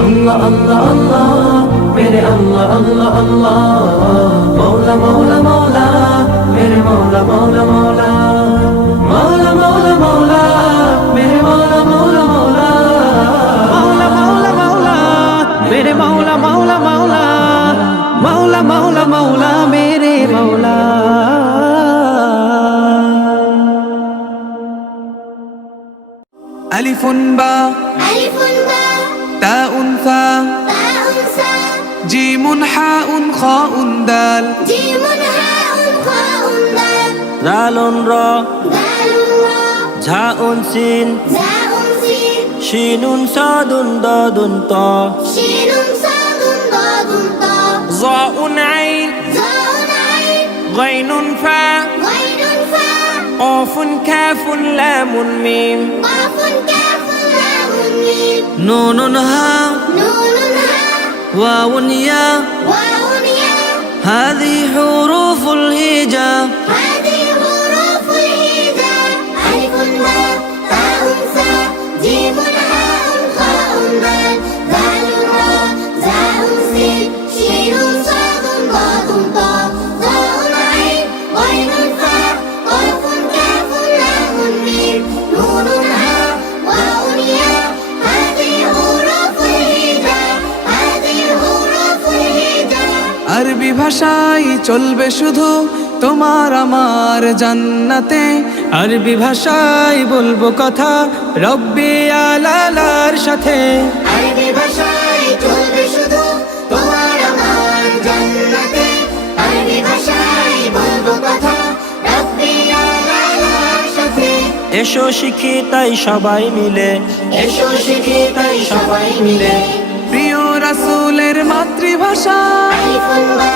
আল্লাহ আল্লাহ আল্লাহ মেরে আল্লাহ আল্লাহ আল্লাহ মৌলা মৌলা মৌলা মেরে মৌলা মৌলা মৌলা মৌলা মৌলা মৌলা মেরে মৌলা মৌলা মৌলা মৌলা মৌলা মৌলা মেরে মৌলা মৌলা মৌলা মৌলা মৌলা মৌলা মেরে মৌলা। ألف باء تاء ثاء جيم حاء خاء دال ذال را ঝাء سين شين صاد ضاد طاء ظاء عين غين فاء قاف كاف لام ميم نون هاء واو ياء هذه حروف الهجاء ألف باء تاء ثاء جيم حاء خاء دال ذال راء زاء سين شين صاد ضاد طاء ظاء عين غين فاء قاف كاف لام ميم نون هاء واو ياء هذه حروف الهجاء আরবি ভাষায় চলবে শুধু তোমার আমার জান্নাতে, আরবি ভাষায় বলবো কথা রব্বি আলার সাথে। আরবি ভাষায় চলবে শুধু তোমার আমার জান্নাতে, আরবি ভাষায় বলবো কথা রব্বি আলার সাথে। এসো শিখি তাই সবাই মিলে, এসো শিখি তাই সবাই মিলে, প্রিয় রাসূলের মাতৃভাষা আলিফুন বা